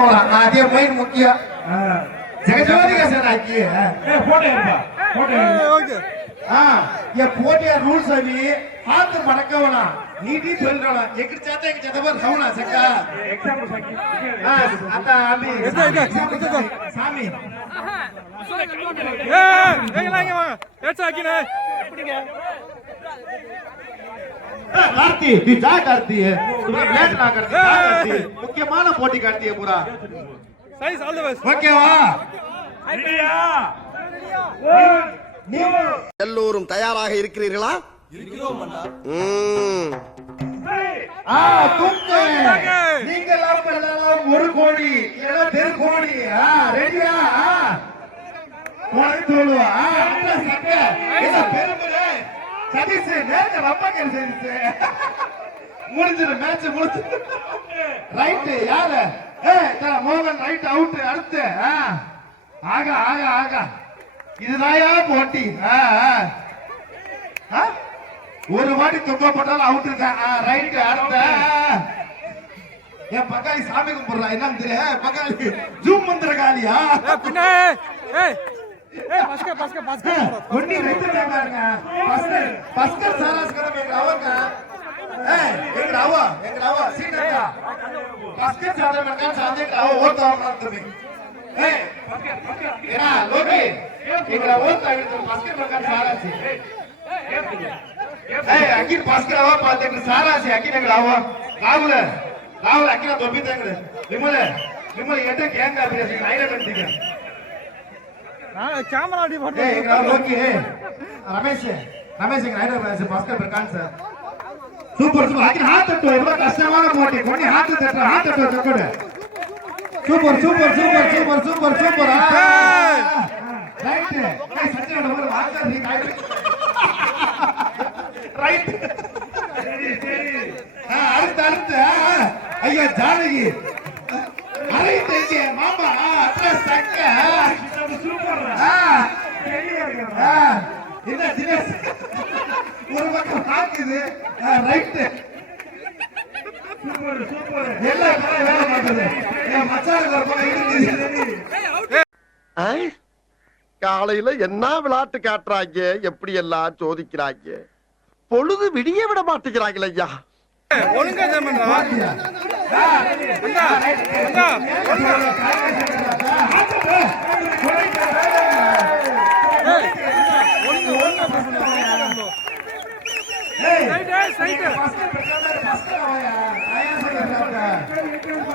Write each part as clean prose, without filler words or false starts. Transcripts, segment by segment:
ಹೋಗೋಣ ಅದೇ ಮೈನ್ ಮುಖ್ಯ ಜಗಜೋದಿಗೆ ಸರ್ ಹಾಕಿ போட்டியா ரூல்ஸ் அவி பார்த்து மடக்கவனா நீட்டி சொல்றவனா எக்கடி சாத்த எங்க ஜதவர் ஹவுனா சக்கா அத அபி சாமி எங்கலாங்க வாங்க ஏச்சா ஆக்கினே எப்படிங்க கார்த்தி நீ ஜா கார்த்தி तुम लेट ना करती கார்த்தி முக்கியமான போட்டி கார்த்தியே பூரா சைஸ் ஆல் தி பெஸ்ட் ஓகேவா ரெடியா எல்லோரும் தயாராக இருக்கிறீர்களா? இருக்கிறோம் அண்ணா. நீங்கள் எல்லாம் ஒரு கோடி இல்லைன்னா தெரு கோடி ரெடியா சொல்லுவா பெருமை சதீஷ் நேரத்தை ரப்பாங்க முடிஞ்சிரு மேட்ச் முடிஞ்சு ரைட் யாரு மோகன் ரைட் அவுட் அடுத்து ஆகா ஆகா ஆகா இதுதாயா போட்டி ஒரு வாட்டி தொங்க போட்டாலும் அவுட் இருக்கா ரைட் அடுத்த என் பக்காளி சாமி கும்பிடுறா என்ன பக்காளி ஜூம் மந்திர காலியா பின்ன ஏய் ஏய் பஸ்க ஒண்ணி ரெண்டு பாருங்க பஸ்கர் சாராஸ் கட எங்க அவங்க எங்க அவ சீனடா பஸ்கர் சாரா மக்கான் சாந்தே அவ ஓட்டவங்க தம்பி ஏய் ஏனா லோகி எங்க ஓட்ட எடுத்து பஸ்கர் மக்கான் சாராசி ஏய் அகில் பஸ்கர் அவ பாத்தேங்க சாராசி அகில் எங்க அவ ராகுல அகில தொப்பி தேங்க விமல எட்ட கேங்க பேசி நைல கண்டிங்க நான் கேமரா அடி போட்டு எங்க லோகி ரமேஷ் எங்க நைல பேசி பஸ்கர் பிரகாஷ் சார் சூப்பர் அகில் ஹாத் தட்டு ரொம்ப கஷ்டமான போட்டி கொன்னி ஹாத் தட்டு தக்கோடு சூப்பர் ரைட் சச்சின் ஒரு வாங்க நீ ரைட் அடுத்து ஐயா ஜானகி ரைட் மாமா அட்ரஸ் சக்க சூப்பர் என்ன தினேஷ் ஒரு பக்கம் ஹாக்குது ரைட் சூப்பர் எல்லாம் வேலை மாட்டது காலையில என்ன விளையாட்டு காட்டுறாங்க, எப்படி எல்லாம் சோதிக்கிறாங்க, பொழுது விடிய விட மாட்டேங்கிறாங்களே ஐயா. ஒழுங்கா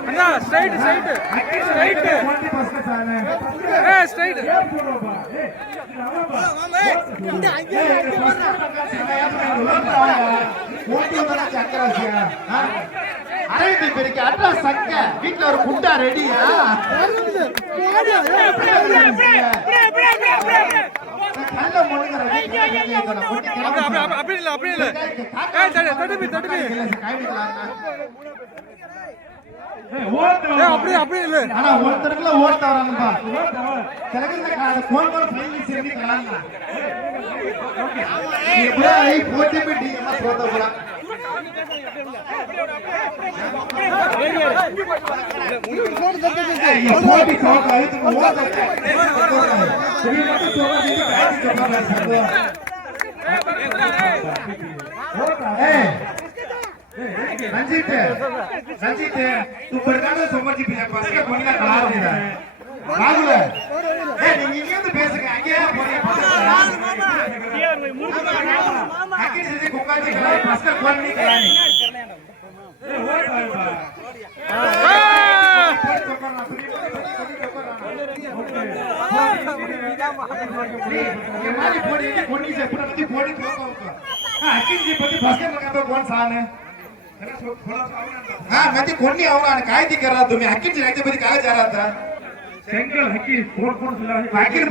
அண்ணா ஸ்ட்ரைட் அரவிந்த் பெருக்கு அட்ரஸ் சக்க வீட்டுல ஒரு குண்டா ரெடியா அப்படி இல்ல அப்படி இல்ல ஆனா ஒருத்தருக்குள்ள ஓட்ட வராங்கப்பா போட்டி பெட்டி சோத்த போல रंजीत तू बरकाना समझ भी है पास का कोनिया कला दे रहा है राहुल ए நீங்க இங்க வந்து பேசுங்க அங்கேயே போறீங்க आखिर से कोकाती कला पास का कोन नहीं करानी ए हो ये मारी पड़ी कोनी से पूरा नदी पड़ी ठोका होगा हां आखिर जी पति पास का मका तो कौन सान है हाँ मैं तो कौन नहीं आऊँगा काय थी कर रहा तुम्हें हकीर जी रहते बड़ी कहाँ जा रहा था सेंट्रल हकीर कौन सुना हकीर